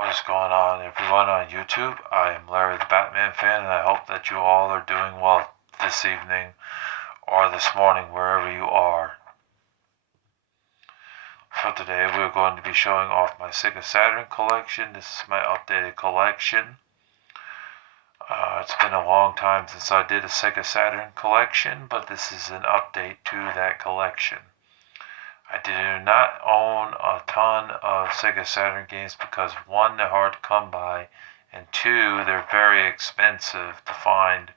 What is going on, everyone on YouTube? I am Larry the Batman fan, and I hope that you all are doing well this evening or this morning, wherever you are. So today we're going to be showing off my Sega Saturn collection. This is my updated collection. It's been a long time since I did a Sega Saturn collection, but this is an update to that collection. I do not own a ton of Sega Saturn games because one, they're hard to come by, and two, they're very expensive to find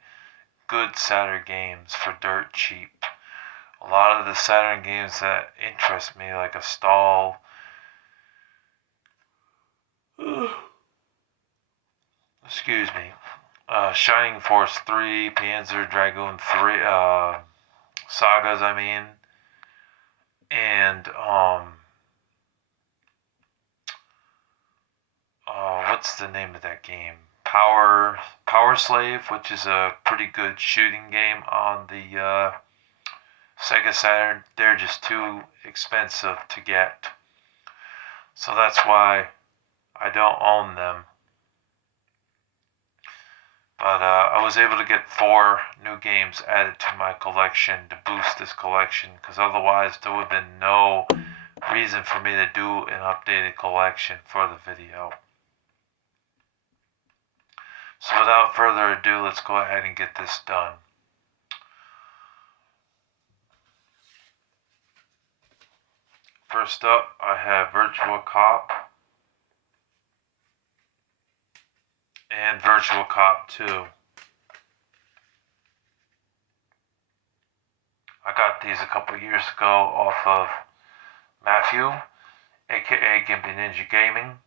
good Saturn games for dirt cheap. A lot of the Saturn games that interest me, like a Stall, excuse me, Shining Force 3, Panzer Dragoon 3, sagas, and what's the name of that game? Power Slave, which is a pretty good shooting game on the Sega Saturn. They're just too expensive to get, so that's why I don't own them. But I was able to get 4 new games added to my collection to boost this collection, because otherwise there would have been no reason for me to do an updated collection for the video. So without further ado, let's go ahead and get this done. First up, I have Virtual Cop and Virtual Cop 2. I got these a couple years ago off of Matthew, aka Gimpy Ninja Gaming,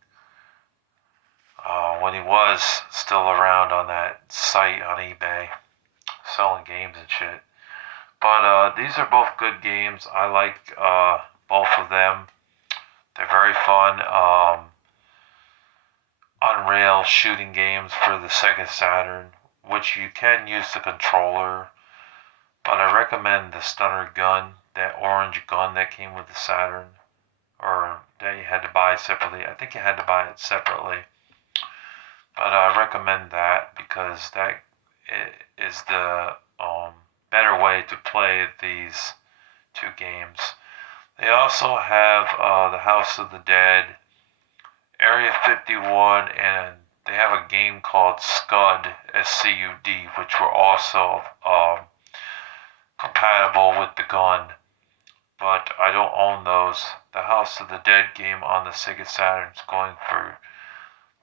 when he was still around on that site on eBay, selling games and shit. But these are both good games. I like both of them. They're very fun. On-rail shooting games for the Sega Saturn, which you can use the controller, but I recommend the stunner gun, that orange gun that came with the Saturn, or that you had to buy separately. I think you had to buy it separately, but I recommend that because that is the better way to play these 2 games. They also have the House of the Dead, Area 51, and they have a game called Scud, SCUD, which were also compatible with the gun, but I don't own those. The House of the Dead game on the Sega Saturn is going for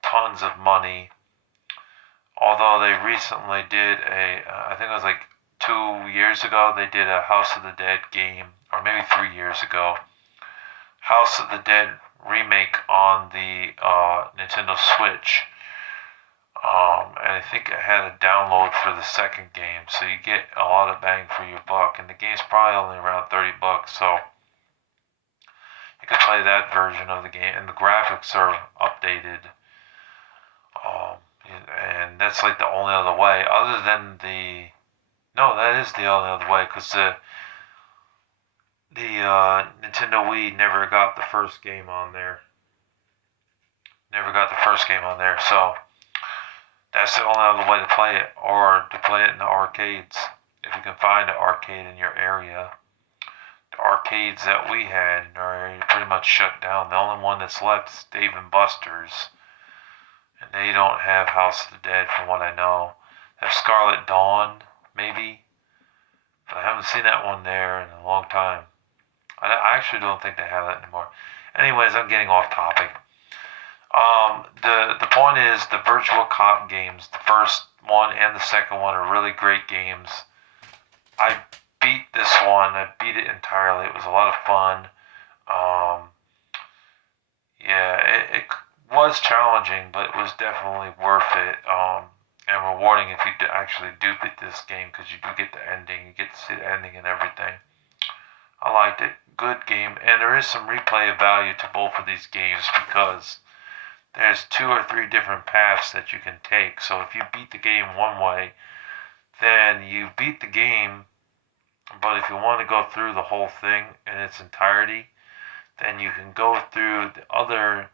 tons of money, although they recently did I think it was like 2 years ago, they did a House of the Dead game, or maybe 3 years ago, House of the Dead remake on the Nintendo Switch, and I think it had a download for the second game, so you get a lot of bang for your buck, and the game's probably only around $30, so you can play that version of the game, and the graphics are updated, and that's like the only other way, other than that is the only other way, because the Nintendo Wii never got the first game on there. So that's the only other way to play it, or to play it in the arcades, if you can find an arcade in your area. The arcades that we had are pretty much shut down. The only one that's left is Dave & Buster's, and they don't have House of the Dead from what I know. They have Scarlet Dawn, maybe, but I haven't seen that one there in a long time. I actually don't think they have that anymore. Anyways, I'm getting off topic. The point is, the Virtual Cop games, the first one and the second one, are really great games. I beat this one. I beat it entirely. It was a lot of fun. It was challenging, but it was definitely worth it. And rewarding if you actually do beat this game, because you do get the ending. You get to see the ending and everything. I liked it. Good game, and there is some replay value to both of these games, because there's 2 or 3 different paths that you can take. So if you beat the game one way, then you beat the game, but if you want to go through the whole thing in its entirety, then you can go through the other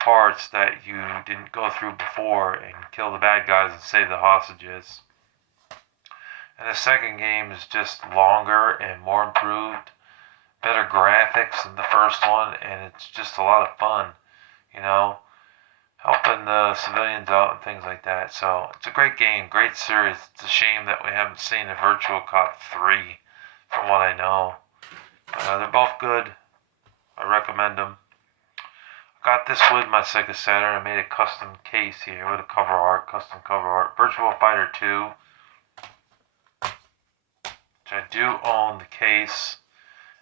parts that you didn't go through before and kill the bad guys and save the hostages. And the second game is just longer and more improved, better graphics than the first one, and it's just a lot of fun, you know, helping the civilians out and things like that. So it's a great game, great series. It's a shame that we haven't seen a Virtual Cop 3 from what I know. But they're both good. I recommend them. I got this with my Sega Saturn. I made a custom case here with a cover art, custom cover art. Virtual Fighter 2. Which I do own the case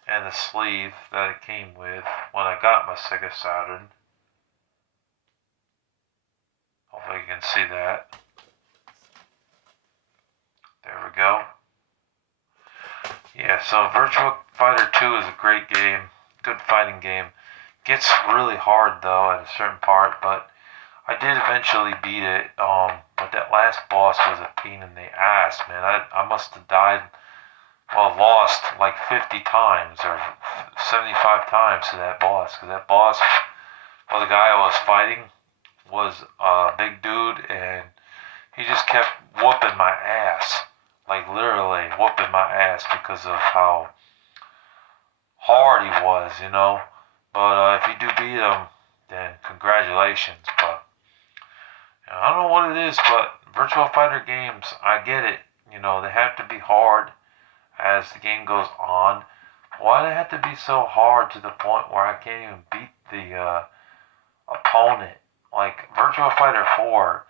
and the sleeve that it came with when I got my Sega Saturn. Hopefully you can see that. There we go. Yeah, so Virtual Fighter 2 is a great game. Good fighting game. Gets really hard though at a certain part, but I did eventually beat it. But that last boss was a pain in the ass, man. I must have died, well, lost like 50 times or 75 times to that boss. Because that boss, well, the guy I was fighting was a big dude, and he just kept whooping my ass. Like literally whooping my ass because of how hard he was, you know. But if you do beat him, then congratulations. But I don't know what it is, but Virtual Fighter games, I get it. You know, they have to be hard as the game goes on. Why do they have to be so hard to the point where I can't even beat the opponent? Like Virtual Fighter 4,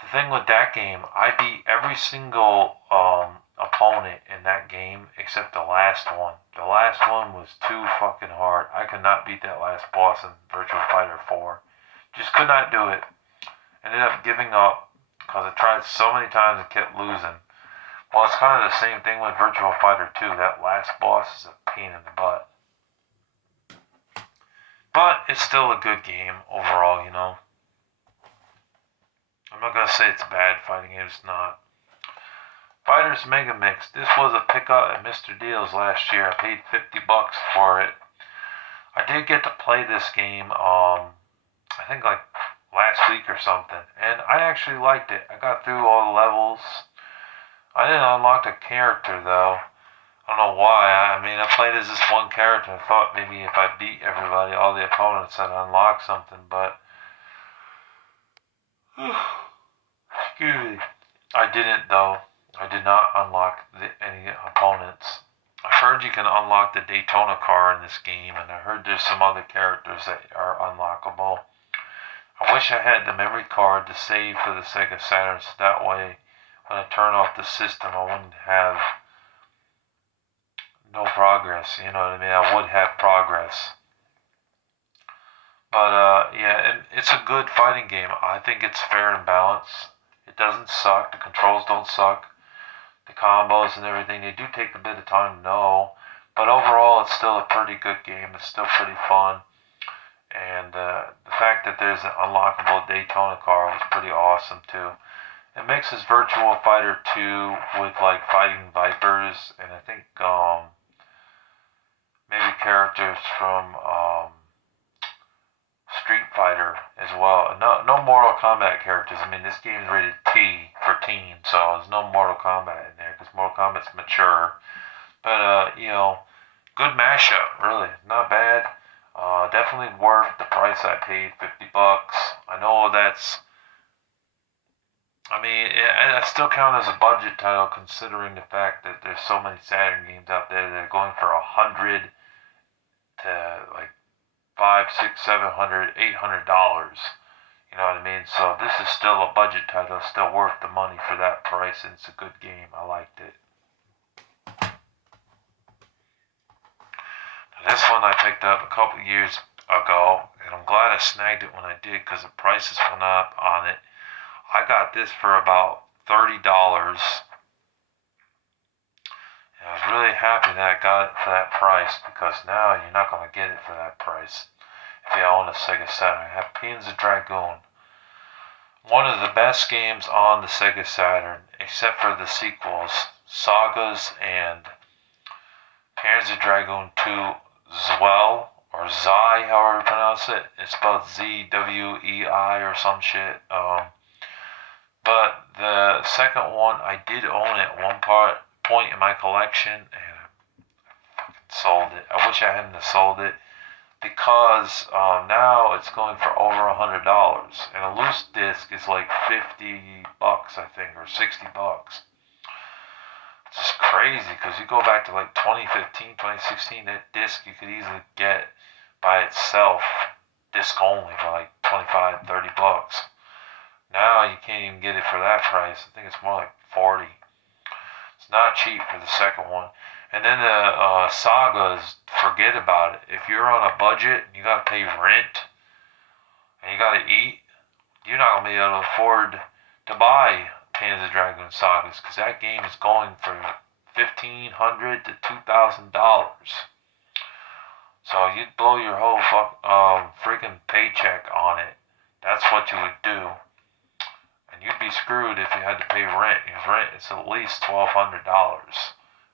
the thing with that game, I beat every single opponent in that game except the last one. The last one was too fucking hard. I could not beat that last boss in Virtual Fighter 4. Just could not do it. Ended up giving up because I tried so many times and kept losing. Well, it's kind of the same thing with Virtual Fighter 2. That last boss is a pain in the butt. But it's still a good game overall, you know. I'm not going to say it's a bad fighting game. It's not. Fighters Mega Mix. This was a pickup at Mr. Deals last year. I paid $50 for it. I did get to play this game, I think like last week or something. And I actually liked it. I got through all the levels. I didn't unlock a character though. I don't know why. I mean, I played as this one character. I thought maybe if I beat everybody, all the opponents, I'd unlock something. But excuse me, I didn't though. I did not unlock any opponents. I heard you can unlock the Daytona car in this game, and I heard there's some other characters that are unlockable. I wish I had the memory card to save for the Sega Saturn, so that way when I turn off the system I wouldn't have no progress, you know what I mean? I would have progress. But yeah, and it's a good fighting game. I think it's fair and balanced. It doesn't suck. The controls don't suck. The combos and everything, they do take a bit of time to know. But overall, it's still a pretty good game. It's still pretty fun. And the fact that there's an unlockable Daytona car was pretty awesome too. It mixes Virtual Fighter 2 with like fighting Vipers, and I think maybe characters from Street Fighter as well. No Mortal Kombat characters. I mean, this game is rated T for teen, so there's no Mortal Kombat in there because Mortal Kombat's mature. But you know, good mashup, really, not bad. Definitely worth the price I paid, $50. I know that's. I mean, I still count as a budget title considering the fact that there's so many Saturn games out there that are going for $100 to like $500, $600, $700, $800. You know what I mean? So this is still a budget title, still worth the money for that price, and it's a good game. I liked it. This one I picked up a couple years ago, and I'm glad I snagged it when I did because the prices went up on it. I got this for about $30. And I was really happy that I got it for that price because now you're not going to get it for that price if you own a Sega Saturn. I have Panzer Dragoon. One of the best games on the Sega Saturn, except for the sequels, Sagas and Panzer Dragoon 2 as well. or Zei, however you pronounce it. It's spelled Zwei or some shit. But the second one, I did own at one point in my collection, and I fucking sold it. I wish I hadn't have sold it because now it's going for over $100, and a loose disc is like $50, I think, or $60. It's just crazy because you go back to like 2015, 2016, that disc you could easily get by itself, disc only, for like 25, $30. Now you can't even get it for that price. I think it's more like 40. It's not cheap for the second one. And then the sagas, forget about it. If you're on a budget and you gotta pay rent and you gotta eat, you're not gonna be able to afford to buy Panzer Dragoon Sagas because that game is going for $1,500 to $2,000. So you'd blow your whole freaking paycheck on it. That's what you would do. And you'd be screwed if you had to pay rent. Because rent is at least $1,200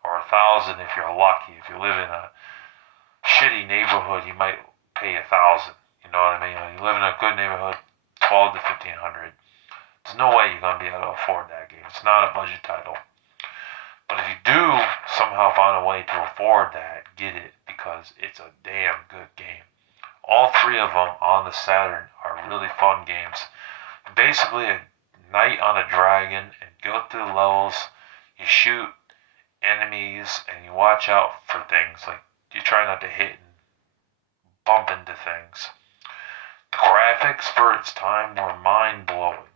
or $1,000 if you're lucky. If you live in a shitty neighborhood, you might pay $1,000. You know what I mean? When you live in a good neighborhood, $1,200 to $1,500. There's no way you're gonna be able to afford that game. It's not a budget title. But if you do somehow find a way to afford that, get it because it's a damn good game. All three of them on the Saturn are really fun games. Basically, a knight on a dragon and go through the levels. You shoot enemies and you watch out for things. Like you try not to hit and bump into things. The graphics for its time were mind blowing.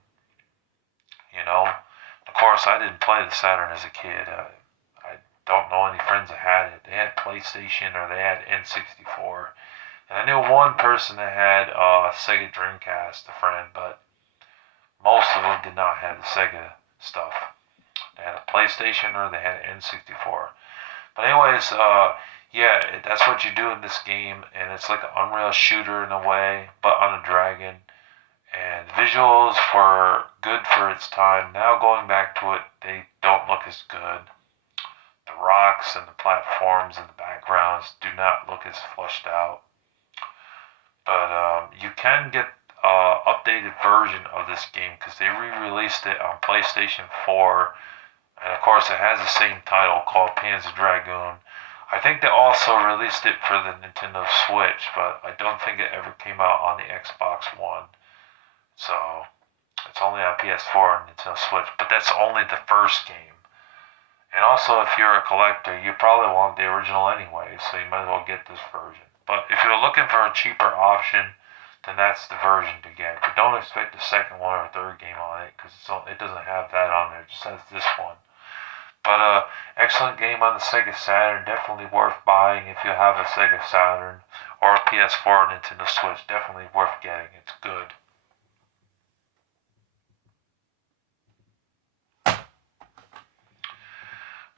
You know, of course, I didn't play the Saturn as a kid. I don't know any friends that had it. They had PlayStation or they had N64. And I knew one person that had Sega Dreamcast, a friend, but most of them did not have the Sega stuff. They had a PlayStation or they had an N64. But anyways, yeah, that's what you do in this game, and it's like an Unreal shooter in a way, but on a dragon. And visuals were good for its time. Now going back to it, they don't look as good. The rocks and the platforms and the backgrounds do not look as fleshed out. But you can get an updated version of this game because they re-released it on PlayStation 4. And of course, it has the same title called Panzer Dragoon. I think they also released it for the Nintendo Switch, but I don't think it ever came out on the Xbox One. So it's only on PS4 and Nintendo Switch, but that's only the first game. And also, if you're a collector, you probably want the original anyway, so you might as well get this version. But if you're looking for a cheaper option, then that's the version to get. But don't expect the second one or third game on it, because it doesn't have that on there. It just has this one. But excellent game on the Sega Saturn. Definitely worth buying if you have a Sega Saturn or a PS4 or Nintendo Switch. Definitely worth getting. It's good.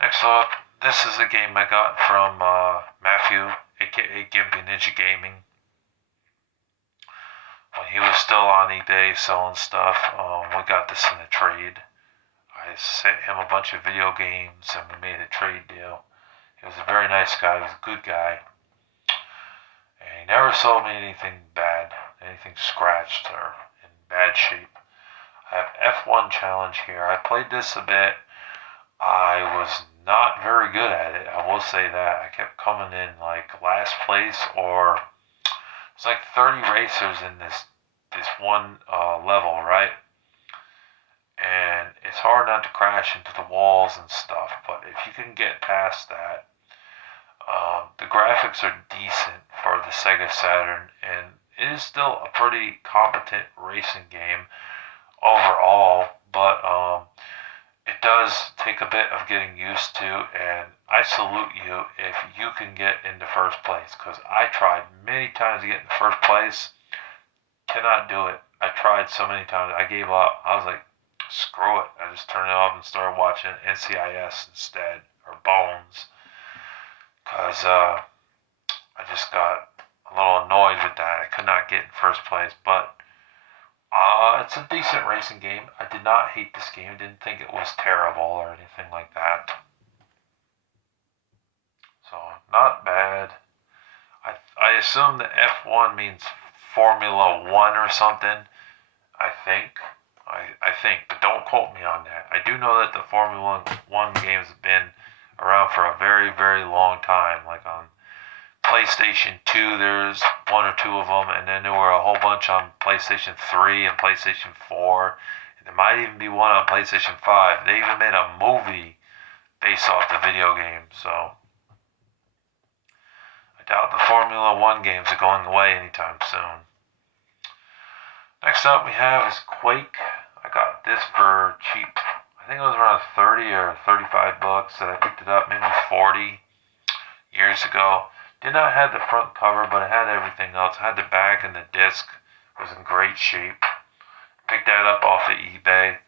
Next up, this is a game I got from Matthew, aka Gimpy Ninja Gaming. When he was still on eBay selling stuff, we got this in a trade. I sent him a bunch of video games and we made a trade deal. He was a very nice guy, he was a good guy. And he never sold me anything bad, anything scratched or in bad shape. I have F1 Challenge here. I played this a bit. I was not very good at it, I will say that. I kept coming in like last place, or it's like 30 racers in this one level, right? And it's hard not to crash into the walls and stuff, but if you can get past that, the graphics are decent for the Sega Saturn, and it is still a pretty competent racing game overall, but it does take a bit of getting used to, and I salute you if you can get into first place, because I tried many times to get in first place, cannot do it. I tried so many times, I gave up. I was like, screw it. I just turned it off and started watching NCIS instead, or Bones, because I just got a little annoyed with that. I could not get in first place, but it's a decent racing game. I did not hate this game. I didn't think it was terrible or anything like that. So, not bad. I assume the F1 means Formula One or something. I think. I think, but don't quote me on that. I do know that the Formula One games have been around for a very, very long time. Like on PlayStation 2, there's one or two of them, and then there were a whole bunch on PlayStation 3 and PlayStation 4. And there might even be one on PlayStation 5. They even made a movie based off the video game, so I doubt the Formula One games are going away anytime soon. Next up we have is Quake. I got this for cheap. I think it was around 30 or 35 bucks that I picked it up maybe 40 years ago. Did not have the front cover, but it had everything else. It had the back and the disc. It was in great shape. Picked that up off of eBay.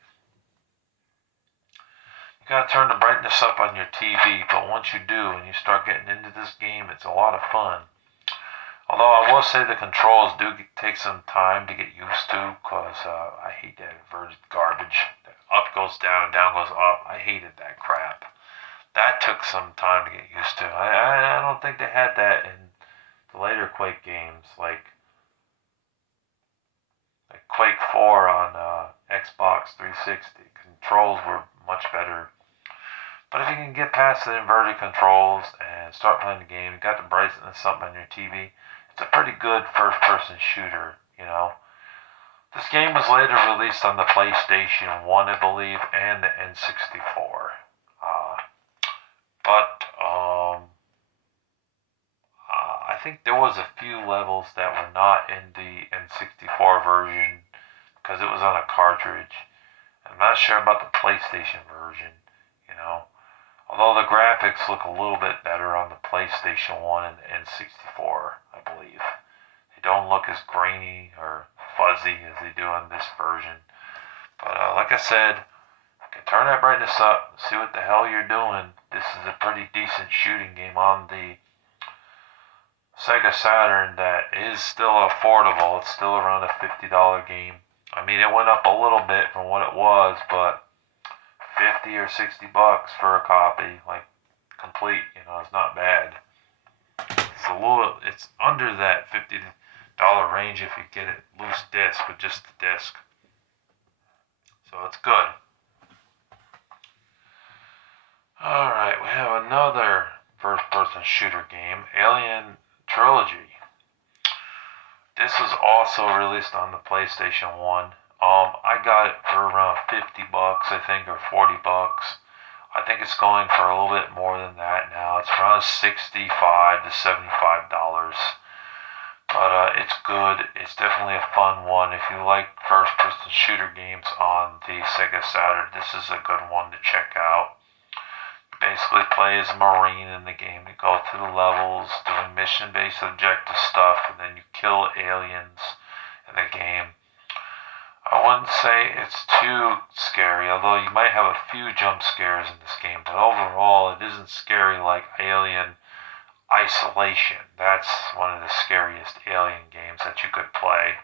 You gotta turn the brightness up on your TV, but once you do and you start getting into this game, it's a lot of fun. Although I will say the controls do take some time to get used to, because I hate that inverted garbage. Up goes down and down goes up. I hated that crap. That took some time to get used to. I don't think they had that in the later Quake games, like Quake 4 on Xbox 360. Controls were much better. But if you can get past the inverted controls and start playing the game, you got the brightness up on your TV, it's a pretty good first-person shooter, you know. This game was later released on the PlayStation 1, I believe, and the N64. I think there was a few levels that were not in the N64 version because it was on a cartridge. I'm not sure about the PlayStation version, you know. Although the graphics look a little bit better on the PlayStation 1 and the N64, I believe. They don't look as grainy or fuzzy as they do on this version. But like I said, you can turn that brightness up, see what the hell you're doing. This is a pretty decent shooting game on the Sega Saturn that is still affordable. It's still around a $50 game. I mean, it went up a little bit from what it was, but 50 or 60 bucks for a copy, like complete, you know, it's not bad. It's under that $50 range if you get it loose disc with just the disc. So it's good. Alright, we have another first-person shooter game, Alien Trilogy. This was also released on the PlayStation 1. I got it for around 50 bucks, I think, or 40 bucks. I think it's going for a little bit more than that now. It's around $65 to $75. But it's good. It's definitely a fun one. If you like first-person shooter games on the Sega Saturn, this is a good one to check out. You basically play as a Marine in the game. You go through the levels, doing mission-based objective stuff, and then you kill aliens in the game. I wouldn't say it's too scary, although you might have a few jump scares in this game, but overall it isn't scary like Alien Isolation. That's one of the scariest Alien games that you could play.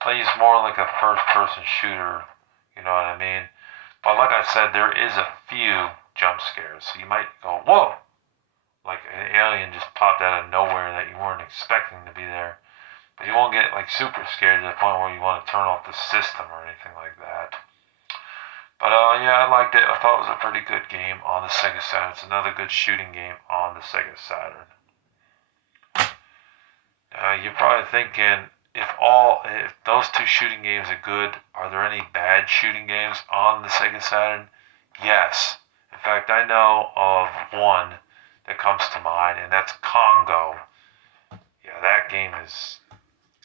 Plays more like a first-person shooter, you know what I mean? But like I said, there is a few jump scares, so you might go, whoa! Like an alien just popped out of nowhere that you weren't expecting to be there. But you won't get like super scared to the point where you want to turn off the system or anything like that. But yeah, I liked it. I thought it was a pretty good game on the Sega Saturn. It's another good shooting game on the Sega Saturn. You're probably thinking, if those two shooting games are good, are there any bad shooting games on the Sega Saturn? Yes. In fact, I know of one that comes to mind, and that's Congo. Yeah, that game is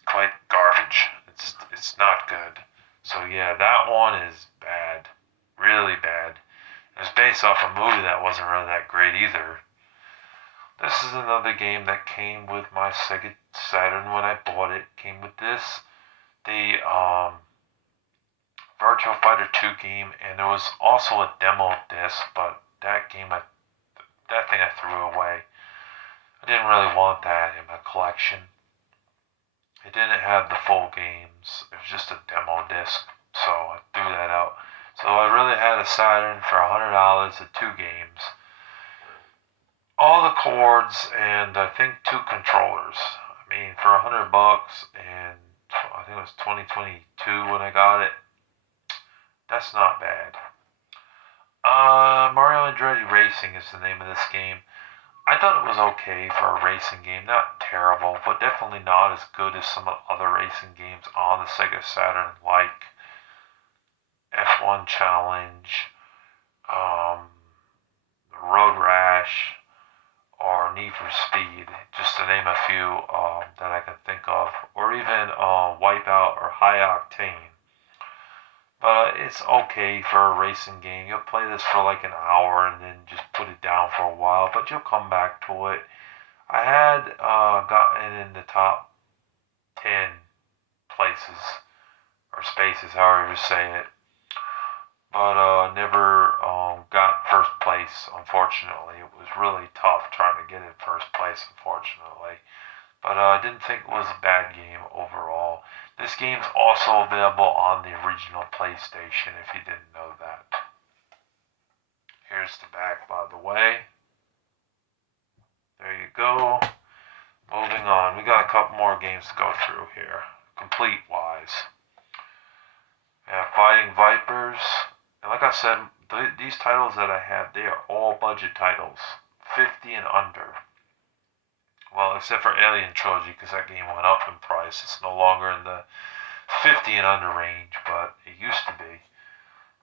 quite garbage. It's not good. So yeah, that one is bad. Really bad. It was based off a movie that wasn't really that great either. This is another game that came with my Sega Saturn when I bought it. Came with this, the Virtua Fighter 2 game, and there was also a demo disc, but that thing I threw away. I didn't really want that in my collection. It didn't have the full games. It was just a demo disc, so I threw that out. So I really had a Saturn for $100 at 2 games. All the cords and I think 2 controllers. I mean, for $100 and I think it was 2022 when I got it. That's not bad. Mario Andretti Racing is the name of this game. I thought it was okay for a racing game. Not terrible, but definitely not as good as some other racing games on the Sega Saturn, like F1 Challenge, um, Road Rash, or Need for Speed, just to name a few that I can think of, or even Wipeout or High Octane. But it's okay for a racing game. You'll play this for like an hour and then just put it down for a while, but you'll come back to it. I had gotten in the top 10 places, or spaces, however you say it, but never got first place, unfortunately. It was really tough trying to get in first place, unfortunately. But I didn't think it was a bad game overall. This game's also available on the original PlayStation if you didn't know that. Here's the back, by the way. There you go. Moving on. We got a couple more games to go through here, complete-wise. Fighting Vipers. And like I said, these titles that I have, they are all budget titles. 50 and under. Well, except for Alien Trilogy, because that game went up in price. It's no longer in the 50 and under range, but it used to be.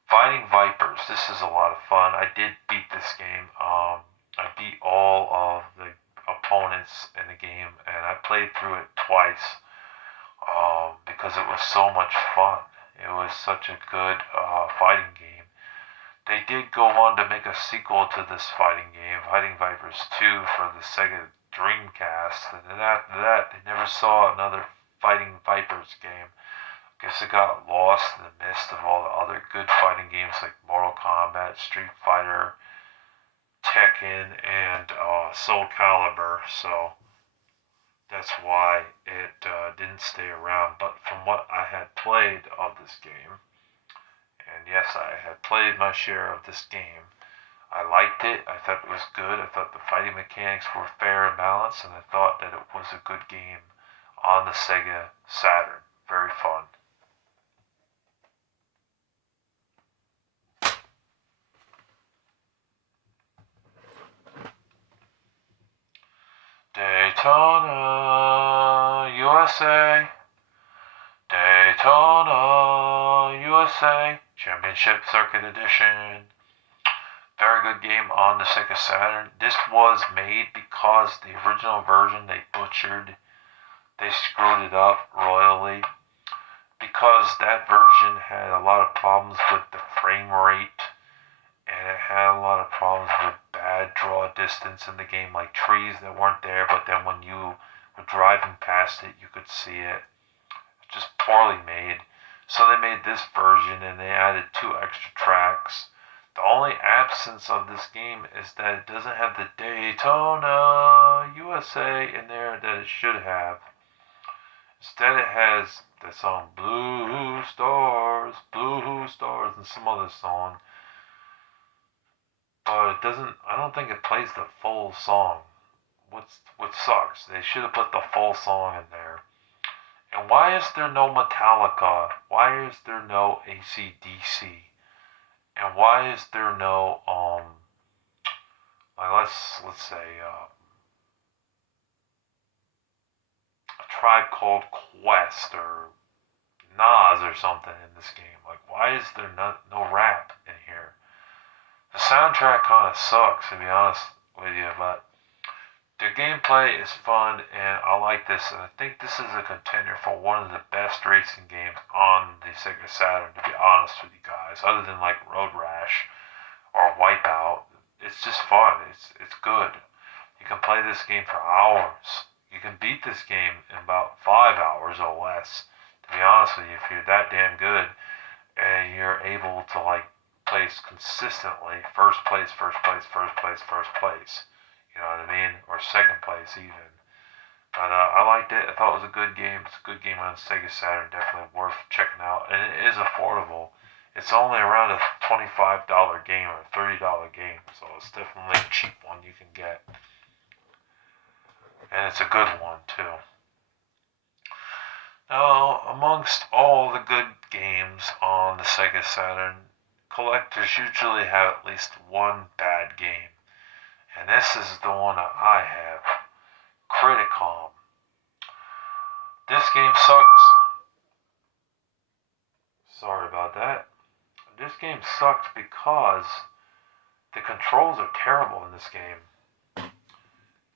Fighting Vipers. This is a lot of fun. I did beat this game. I beat all of the opponents in the game, and I played through it twice because it was so much fun. It was such a good fighting game. They did go on to make a sequel to this fighting game, Fighting Vipers 2, for the Sega Dreamcast, and then after that, they never saw another Fighting Vipers game. I guess it got lost in the mist of all the other good fighting games like Mortal Kombat, Street Fighter, Tekken, and Soul Calibur, so that's why it didn't stay around. But from what I had played of this game, and yes, I had played my share of this game, I liked it. I thought it was good. I thought the fighting mechanics were fair and balanced, and I thought that it was a good game on the Sega Saturn. Very fun. Daytona, USA. Daytona, USA. Championship Circuit Edition. Very good game on the Sega Saturn. This was made because the original version they butchered. They screwed it up royally. Because that version had a lot of problems with the frame rate. And it had a lot of problems with bad draw distance in the game, like trees that weren't there, but then when you were driving past it, you could see it. Just poorly made. So they made this version and they added 2 extra tracks. The only absence of this game is that it doesn't have the Daytona USA in there that it should have. Instead it has the song Blue Stars, and some other song. But it doesn't, I don't think it plays the full song. Which sucks. They should have put the full song in there. And why is there no Metallica? Why is there no AC/DC? And why is there no like let's say a Tribe Called Quest or Nas or something in this game? Like, why is there no rap in here? The soundtrack kind of sucks, to be honest with you, but the gameplay is fun, and I like this, and I think this is a contender for one of the best racing games on the Sega Saturn, to be honest with you guys, other than like Road Rash or Wipeout. It's just fun. It's good. You can play this game for hours. You can beat this game in about 5 hours or less, to be honest with you, if you're that damn good, and you're able to like place consistently, first place, first place, first place, first place. You know what I mean? Or second place even. But I liked it. I thought it was a good game. It's a good game on Sega Saturn. Definitely worth checking out. And it is affordable. It's only around a $25 game or $30 game. So it's definitely a cheap one you can get. and it's a good one too. Now, amongst all the good games on the Sega Saturn, collectors usually have at least one bad game, and this is the one that I have, Criticom. This game sucks. Sorry about that. This game sucks because the controls are terrible in this game.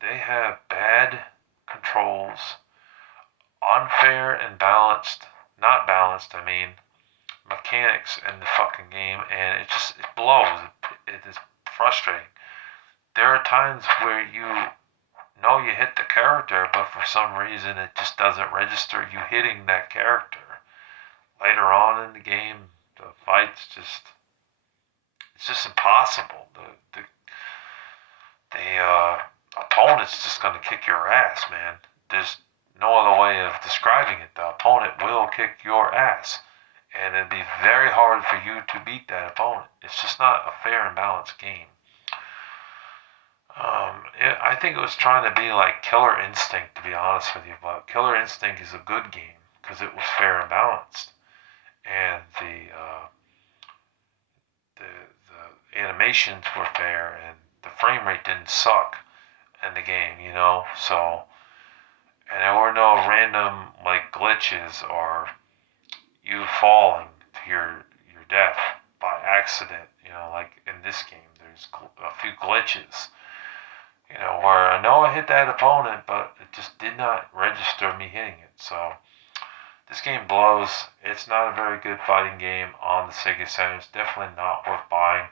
They have bad controls, unfair and not balanced, I mean, mechanics in the fucking game, and it blows. It is frustrating. There are times where you know you hit the character, but for some reason it just doesn't register you hitting that character. Later on in the game, the fights it's just impossible. The opponent's just gonna kick your ass, man. There's no other way of describing it. The opponent will kick your ass, and it'd be very hard for you to beat that opponent. It's just not a fair and balanced game. I think it was trying to be like Killer Instinct, to be honest with you, but Killer Instinct is a good game because it was fair and balanced, and the animations were fair, and the frame rate didn't suck in the game, you know. So, and there were no random like glitches or you falling to your death by accident, you know, like in this game. There's a few glitches, you know, where I know I hit that opponent, but it just did not register me hitting it. So this game blows. It's not a very good fighting game on the Sega Saturn. It's definitely not worth buying.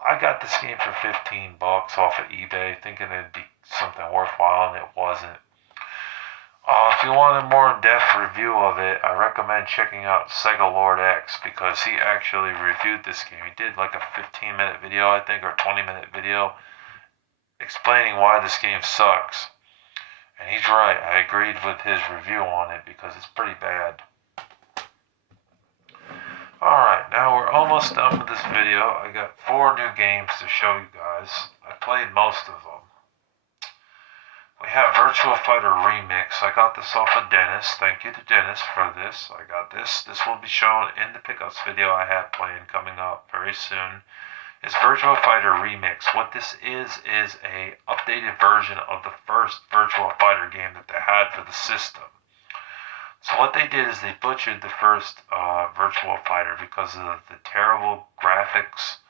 I got this game for $15 off of eBay, thinking it'd be something worthwhile, and it wasn't. If you want a more in-depth review of it, I recommend checking out Sega Lord X because he actually reviewed this game. He did like a 15-minute video, I think, or 20-minute video explaining why this game sucks. And he's right. I agreed with his review on it because it's pretty bad. Alright, now we're almost done with this video. I got 4 new games to show you guys. I played most of them. We have Virtua Fighter Remix. I got this off of Dennis. Thank you to Dennis for this. I got this. This will be shown in the pickups video I have planned coming up very soon. It's Virtua Fighter Remix. What this is a updated version of the first Virtua Fighter game that they had for the system. So what they did is they butchered the first Virtua Fighter because of the terrible graphics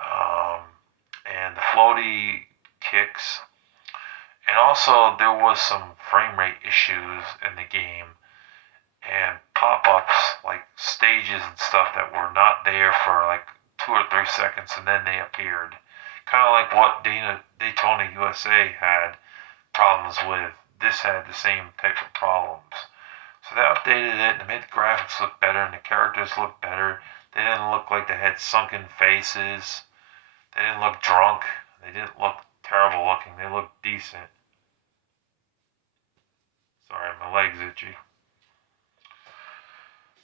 and the floaty kicks. And also there was some frame rate issues in the game and pop-ups like stages and stuff that were not there for like 2 or 3 seconds and then they appeared. Kind of like what Daytona USA had problems with. This had the same type of problems. So they updated it and made the graphics look better and the characters look better. They didn't look like they had sunken faces. They didn't look drunk. They didn't look terrible looking. They looked decent. Sorry, my leg's itchy.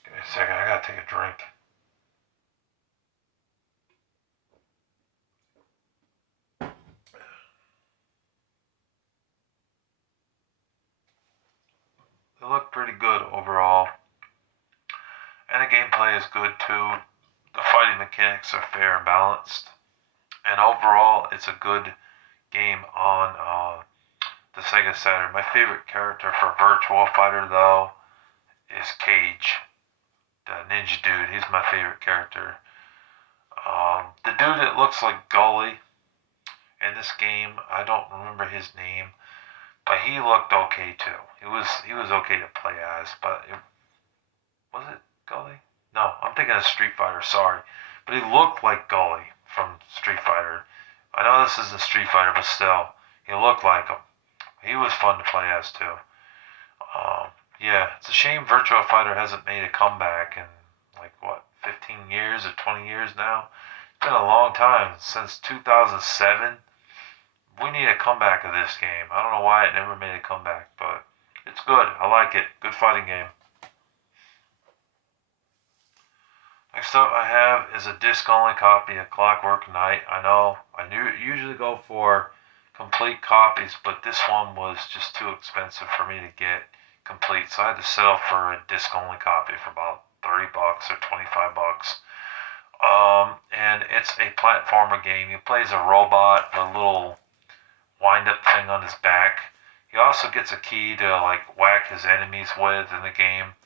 Give me a second, I gotta take a drink. They look pretty good overall. And the gameplay is good too. The fighting mechanics are fair and balanced. And overall, it's a good game on the Sega Saturn. My favorite character for Virtua Fighter, though, is Cage, the ninja dude. He's my favorite character. The dude that looks like Gully in this game, I don't remember his name, but he looked okay too. He was okay to play as, but was it Gully? No, I'm thinking of Street Fighter. Sorry, but he looked like Gully from Street Fighter. I know this isn't Street Fighter, but still, he looked like him. He was fun to play as too. Yeah, it's a shame Virtua Fighter hasn't made a comeback in like what 15 years or 20 years now. It's been a long time since 2007. We need a comeback of this game. I don't know why it never made a comeback, but it's good. I like it. Good fighting game. Next up I have is a disc-only copy of Clockwork Knight. I know I usually go for complete copies, but this one was just too expensive for me to get complete, so I had to settle for a disc-only copy for about $30 or $25. And it's a platformer game. He plays a robot, a little wind-up thing on his back. He also gets a key to like whack his enemies with in the game,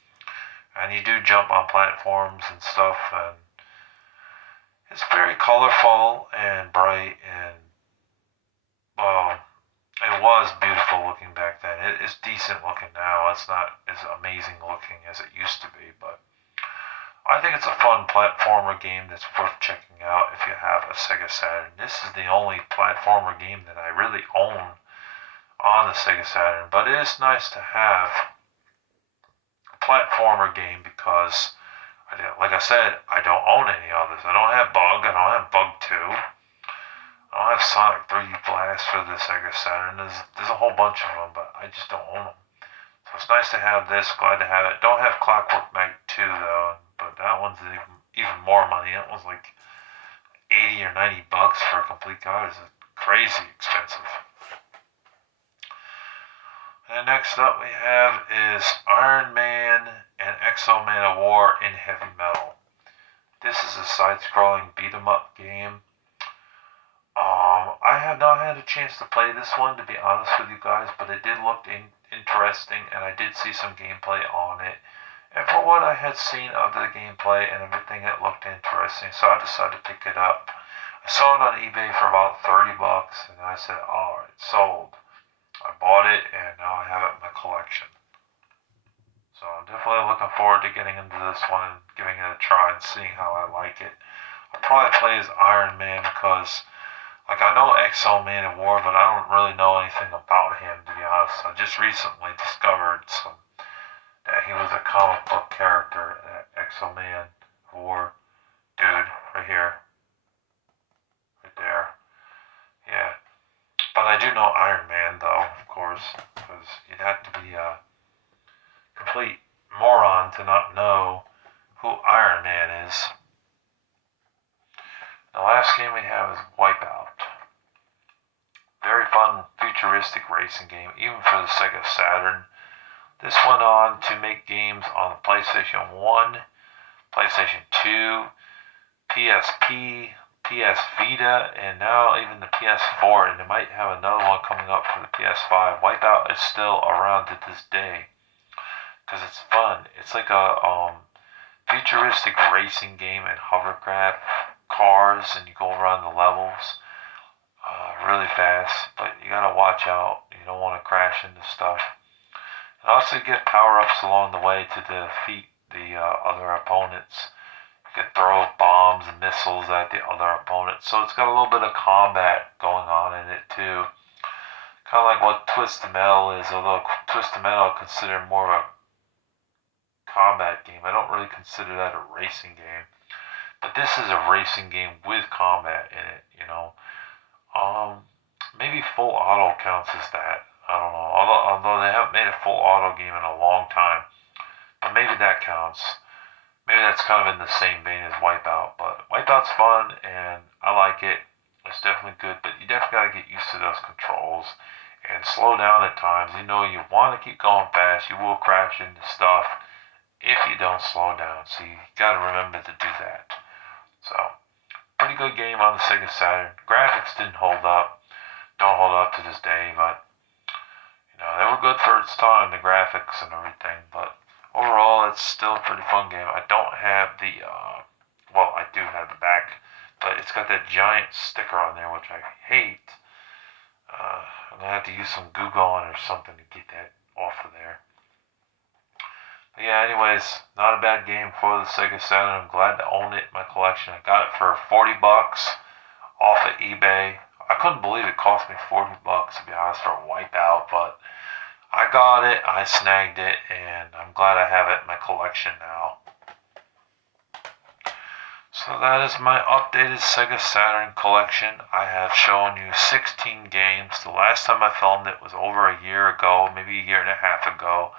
and you do jump on platforms and stuff. And it's very colorful and bright, and well, it was beautiful looking back then. It is decent looking now. It's not as amazing looking as it used to be, but I think it's a fun platformer game that's worth checking out if you have a Sega Saturn. This is the only platformer game that I really own on the Sega Saturn, but it is nice to have a platformer game because, like I said, I don't own any others. I don't have Bug, I don't have Bug 2, I don't have Sonic 3D Blast for the Sega Saturn. There's a whole bunch of them, but I just don't own them. So it's nice to have this, glad to have it. Don't have Clockwork Knight 2 though, but that one's even more money. That one's like 80 or $90 for a complete guide. It's crazy expensive. And next up we have is Iron Man and Exo Man of War in Heavy Metal. This is a side-scrolling beat-em-up game. I have not had a chance to play this one, to be honest with you guys, but it did look interesting, and I did see some gameplay on it. And for what I had seen of the gameplay and everything, it looked interesting, so I decided to pick it up. I saw it on eBay for about $30, and I said, alright, sold. I bought it, and now I have it in my collection. So I'm definitely looking forward to getting into this one and giving it a try and seeing how I like it. I'll probably play as Iron Man because, like, I know Exo Man of War, but I don't really know anything about him, to be honest. I just recently discovered that he was a comic book character, Exo Man of War. Dude, right here. Right there. Yeah. But I do know Iron Man, though, of course, because you'd have to be a complete moron to not know who Iron Man is. The last game we have is Wipeout. Very fun, futuristic racing game, even for the Sega Saturn. This went on to make games on the PlayStation 1, PlayStation 2, PSP, PS Vita, and now even the PS4, and they might have another one coming up for the PS5. Wipeout is still around to this day because it's fun. It's like a futuristic racing game in hovercraft cars, and you go around the levels really fast, but you gotta watch out. You don't want to crash into stuff. And also get power-ups along the way to defeat the other opponents. You can throw bombs and missiles at the other opponents. So it's got a little bit of combat going on in it too. Kind of like what Twisted Metal is, although Twisted Metal I consider more of a combat game. I don't really consider that a racing game. But this is a racing game with combat in it, you know. Maybe Full Auto counts as that. I don't know. Although they haven't made a full auto game in a long time. But maybe that counts. Maybe that's kind of in the same vein as Wipeout. But Wipeout's fun, and I like it. It's definitely good, but you definitely got to get used to those controls and slow down at times. You know, you want to keep going fast. You will crash into stuff if you don't slow down. So you got to remember to do that. So, pretty good game on the Sega Saturn. Graphics didn't hold up. Don't hold up to this day, but you know, they were good for its time, the graphics and everything, but overall it's still a pretty fun game. I don't have the well, I do have the back, but it's got that giant sticker on there, which I hate. I'm gonna have to use some Goo Gone or something to get that off of there. But yeah, anyways, not a bad game for the Sega Saturn. I'm glad to own it in my collection. I got it for $40 off of eBay. I couldn't believe it cost me $40 to be honest for a Wipeout, but I got it, I snagged it, and I'm glad I have it in my collection now. So that is my updated Sega Saturn collection. I have shown you 16 games. The last time I filmed it was over a year ago, maybe a year and a half ago,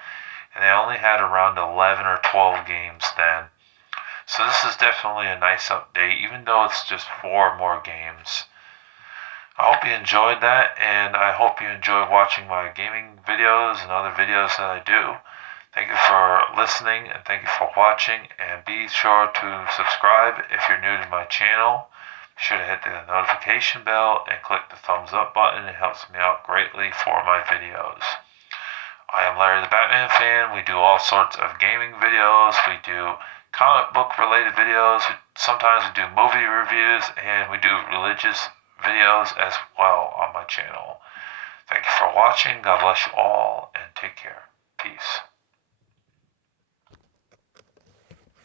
and I only had around 11 or 12 games then. So this is definitely a nice update, even though it's just 4 more games. I hope you enjoyed that, and I hope you enjoy watching my gaming videos and other videos that I do. Thank you for listening, and thank you for watching, and be sure to subscribe if you're new to my channel. Be sure to hit the notification bell and click the thumbs up button. It helps me out greatly for my videos. I am Larry the Batman Fan. We do all sorts of gaming videos. We do comic book related videos. Sometimes we do movie reviews, and we do religious videos as well on my channel. Thank you for watching. God bless you all, and take care. Peace.